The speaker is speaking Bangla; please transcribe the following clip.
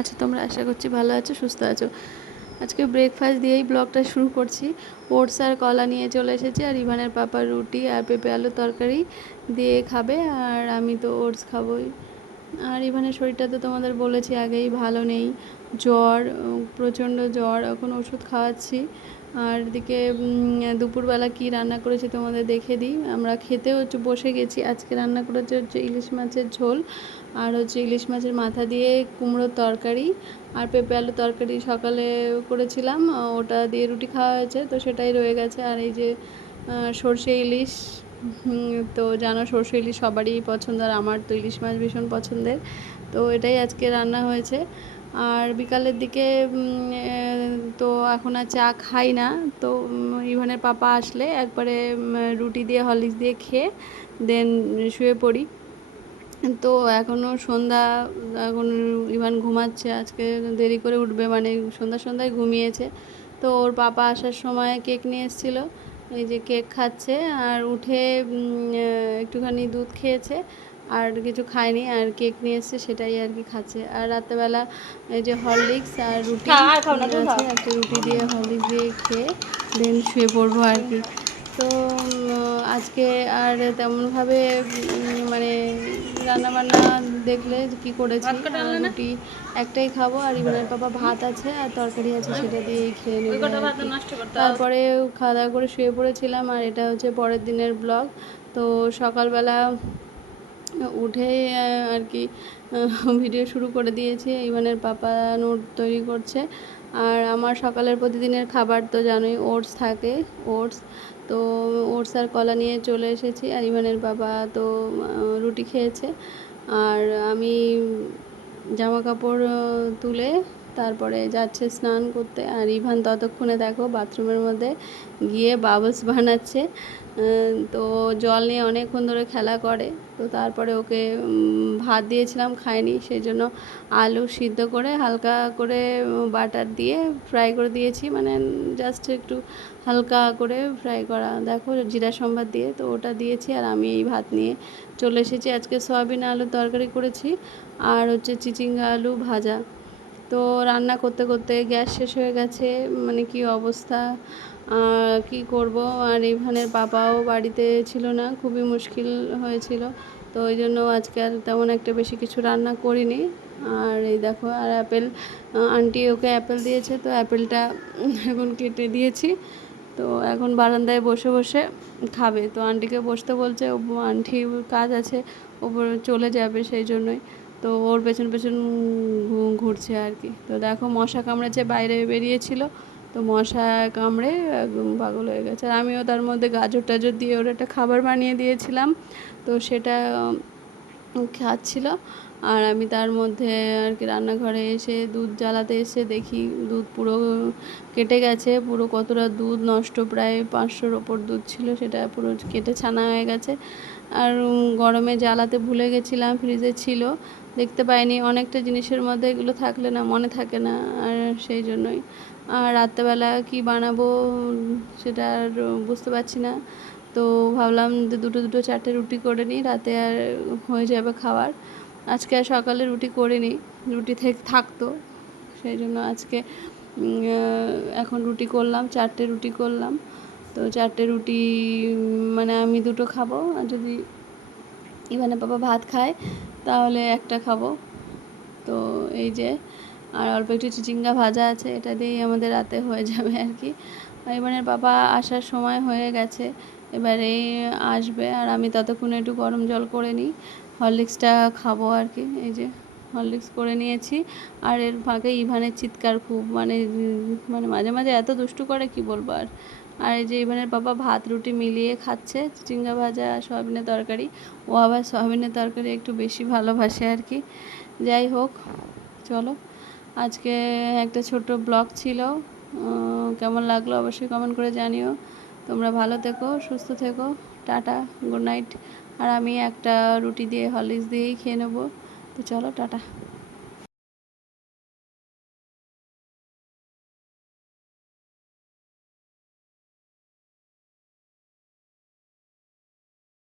আছো? তোমরা আশা করছি ভালো আছো, সুস্থ আছো। আজকে ব্রেকফাস্ট দিয়েই ব্লগটা শুরু করছি। ওটস আর কলা নিয়ে চলে এসেছি, আর ইভানের পাপা রুটি আর পেঁপে আলু তরকারি দিয়ে খাবে, আর আমি তো ওটস খাবই। আর ইভানের শরীরটা তো তোমাদের বলেছি আগেই ভালো নেই, জ্বর প্রচণ্ড জ্বর, এখন ওষুধ খাওয়াচ্ছি। আর এদিকে দুপুরবেলা কি রান্না করেছি তোমাদের দেখে দিই। আমরা খেতে হচ্ছে বসে গেছি। আজকে রান্না করেছে হচ্ছে ইলিশ মাছের ঝোল আর হচ্ছে ইলিশ মাছের মাথা দিয়ে কুমড়োর তরকারি আর পেঁপে আলু তরকারি সকালে করেছিলাম। ওটা দিয়ে রুটি খাওয়া হয়েছে, তো সেটাই রয়ে গেছে। আর এই যে সর্ষে ইলিশ তো জানো সর্ষে ইলিশ সবারই পছন্দ আর আমার তো ইলিশ মাছ ভীষণ পছন্দের। তো এটাই আজকে রান্না হয়েছে। আর বিকালের দিকে তো এখন আর চা খাই না। তো ইভানের পাপা আসলে একবারে রুটি দিয়ে, হরলিক্স দিয়ে খেয়ে, দেন শুয়ে পড়ি। তো এখনও সন্ধ্যা, এখন ইভান ঘুমাচ্ছে, আজকে দেরি করে উঠবে মানে সন্ধ্যা সন্ধ্যায় ঘুমিয়েছে। তো ওর পাপা আসার সময় কেক নিয়ে এসেছিল, এই যে কেক খাচ্ছে, আর উঠে একটুখানি দুধ খেয়েছে। আর কিছু খায়নি আর কেক নিয়ে এসছে সেটাই আর কি খাচ্ছে। আর রাত্রেবেলা এই যে হরলিক্স আর রুটি আছে একটা রুটি দিয়ে হরলিক্স দিয়ে খেয়ে দেন শুয়ে পড়ব আর কি। তো আজকে আর তেমনভাবে মানে রান্না বান্না দেখলে কি করেছি রুটি একটাই খাব আর ইমরানের বাবা ভাত আছে আর তরকারি আছে সেটা দিয়েই খেয়ে নেব। তারপরে খাওয়া দাওয়া করে শুয়ে পড়েছিলাম আর এটা হচ্ছে পরের দিনের ব্লগ। তো সকালবেলা উঠে আর কি ভিডিও শুরু করে দিয়েছি, ইভানের পাপা নোট তৈরি করছে। আর আমার সকালের প্রতিদিনের খাবার তো জানোই, ওটস থাকে, ওটস। তো ওটস আর কলা নিয়ে চলে এসেছি, আর ইভানের বাবা তো রুটি খেয়েছে। আর আমি জামা কাপড় তুলে তারপরে যাচ্ছে স্নান করতে। আর ইভান ততক্ষণে দেখো বাথরুমের মধ্যে গিয়ে বাবলস বানাচ্ছে। তো জল নিয়ে অনেকক্ষণ ধরে খেলা করে। তো তারপরে ওকে ভাত দিয়েছিলাম, খায়নি। সেই জন্য আলু সিদ্ধ করে হালকা করে বাটার দিয়ে ফ্রাই করে দিয়েছি। মানে জাস্ট একটু হালকা করে ফ্রাই করা। দেখো জিরা সম্বাদ দিয়ে তো ওটা দিয়েছি। আর আমি এই ভাত নিয়ে চলে এসেছি। আজকে সয়াবিন আলুর তরকারি করেছি। আর হচ্ছে চিচিঙ্গা আলু ভাজা। তো রান্না করতে করতে গ্যাস শেষ হয়ে গেছে। মানে কি অবস্থা? কি করব? আর ইভানের বাবাও বাড়িতে ছিল না, খুবই মুশকিল হয়েছিল। তো ওই জন্য আজকে আর তেমন একটা বেশি কিছু রান্না করিনি। আর এই দেখো, আর অ্যাপেল, আন্টি ওকে অ্যাপেল দিয়েছে, তো অ্যাপেলটা এখন কেটে দিয়েছি। তো এখন বারান্দায় বসে বসে খাবে। তো আন্টিকে বসতে বলছে ও আন্টি কাজ আছে, ওপরে চলে যাবে সেই জন্যই। তো ওর পেছন পেছন ঘুরছে আর কি। তো দেখো মশা কামড়েছে, বাইরে বেরিয়েছিল। তো মশা কামড়ে একদম পাগল হয়ে গেছে। আর আমিও তার মধ্যে গাজর টাজর দিয়ে ওর একটা খাবার বানিয়ে দিয়েছিলাম। তো সেটা খাচ্ছিল। আর আমি তার মধ্যে আর কি রান্নাঘরে এসে দুধ জ্বালাতে এসে দেখি দুধ পুরো কেটে গেছে। পুরো কতটা দুধ নষ্ট, প্রায় পাঁচশোর ওপর দুধ ছিল। সেটা পুরো কেটে ছানা হয়ে গেছে। আর গরমে জ্বালাতে ভুলে গেছিলাম, ফ্রিজে ছিল। দেখতে পাইনি। অনেকটা জিনিসের মধ্যে এগুলো থাকলে না, মনে থাকে না, আর সেই জন্যই। আর রাত্রেবেলা কি বানাবো সেটা আর বুঝতে পারছি না। তো ভাবলাম যে দুটো দুটো চারটে রুটি করে নিই, রাতে আর হয়ে যাবে খাবার। আজকে আর সকালে রুটি করিনি, রুটি থেকে, থাকতো। সেই জন্য আজকে এখন রুটি করলাম, চারটে রুটি করলাম। তো চারটে রুটি মানে আমি দুটো খাব। আর যদি ইভানে বাবা ভাত খায় তাহলে একটা খাব। তো এই যে, আর অল্প একটু চিচিঙ্গা ভাজা আছে, এটা দিয়েই আমাদের রাতে হয়ে যাবে আর কি। ইভানের বাবা আসার সময় হয়ে গেছে এবারে আসবে, আর আমি ততক্ষণে একটু গরম জল করে নিই, হরলিক্সটা খাব আর কি, এই যে, হরলিক্স করে নিয়েছি। আর এর ফাঁকে ইভানের চিৎকার খুব মানে মানে মাঝে মাঝে এত দুষ্টু করে, কি বলব আর? আর এই যে ইভানের বাবা ভাত, রুটি মিলিয়ে খাচ্ছে, চিচিঙ্গা ভাজা, সয়াবিনের তরকারি। ও আবার সয়াবিনের তরকারি একটু বেশি ভালোবাসে আর কি। যাই হোক, চলো। আজকে একটা ছোট ব্লগ ছিল। কেমন লাগল অবশ্যই কমেন্ট করে জানিও। তোমরা ভালো থেকো, সুস্থ থেকো। টাটা গুড নাইট আর আমি একটা রুটি দিয়ে, হরলিক্স দিয়েই খেয়ে নেব। তো চলো, টাটা।